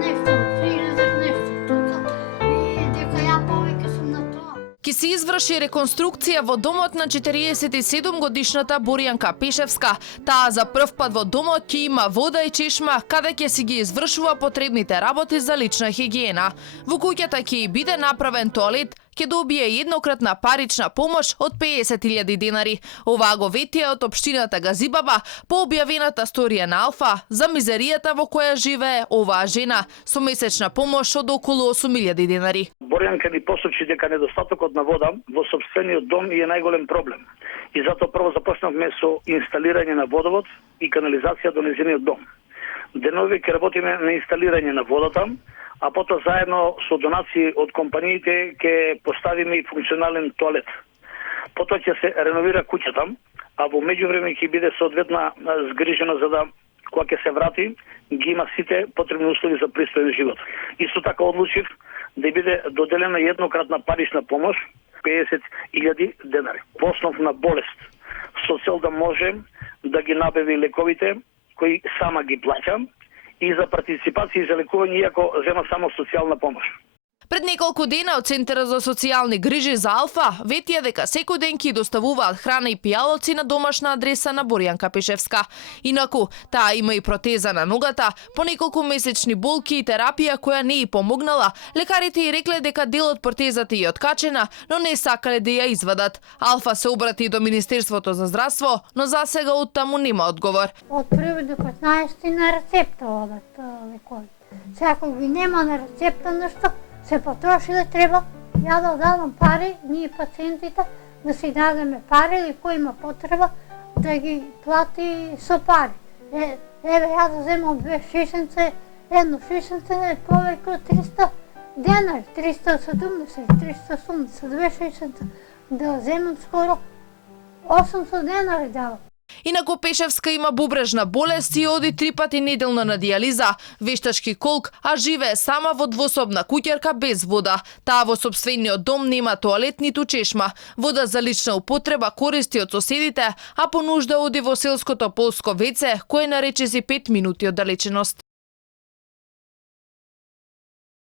нешто, 3000 нешто, тука, и дека ја повеќе сум на тоа. Ки се изврши реконструкција во домот на 47 годишната Борјанка Пешевска. Таа за прв пат во домот ќе има вода и чешма, каде ќе си ги извршува потребните работи за лична хигиена. Во куќата ќе и биде направен тоалет, ќе добие еднократна парична помош од 50.000 денари. Оваа го ветија од општината Газибаба по објавената сторија на Алфа за мизеријата во која живее оваа жена со месечна помош од околу 8.000 денари. Борјанка ни посочи дека недостатокот на вода во сопствениот дом е најголем проблем. И затоа прво започнавме со инсталирање на водовод и канализација до нејзиниот дом. Денови ќе работиме на инсталирање на водата, а потоа заедно со донации од компаниите ќе поставиме и функционален тоалет. Потоа ќе се реновира куќата, а во меѓувреме ќе биде соодветна згрижена за да кога ќе се врати, ги има сите потребни услови за пристоен живот. Исто така одлучив да биде доделена еднократна парична помош 50.000 денари во основ на болест, со цел да може да ги набави лековите кои сама ги плаќа и за партиципација и за лекување иако зема само социјална помош. Пред неколку дена од Центарот за социјални грижи за Алфа ветија дека секој ден ќе доставуваат храна и пијалоци на домашна адреса на Борјанка Пешевска. Инаку, таа има и протеза на ногата, по неколку месечни болки и терапија која не и помогнала. Лекарите и рекле дека дел од протезата е откачена, но не сакале да ја извадат. Алфа се обрати до Министерството за здравство, но засега од таму нема одговор. Од 1 до 15 на рецепта одат лекови. Секој ги нема на рецепта нешто, се потроши да треба, ја да дадам пари, ние пациентите, да си дадеме пари или кој има потреба, да ги плати со пари. Еве, ја да земам 2 шишенце, едно шишенце е повеќе од 300 денари, 370, 380, 2 шишенце, да земам скоро 800 денари дава. Инаку Пешевска има бубрежна болест и оди 3 пати неделно на дијализа, вештачки колк, а живее сама во двособна куќерка без вода. Таа во сопствениот дом нема тоалет ниту чешма. Вода за лична употреба користи од соседите, а по нужда оди во селското полско веце, кое нарече си 5 минути оддалеченост.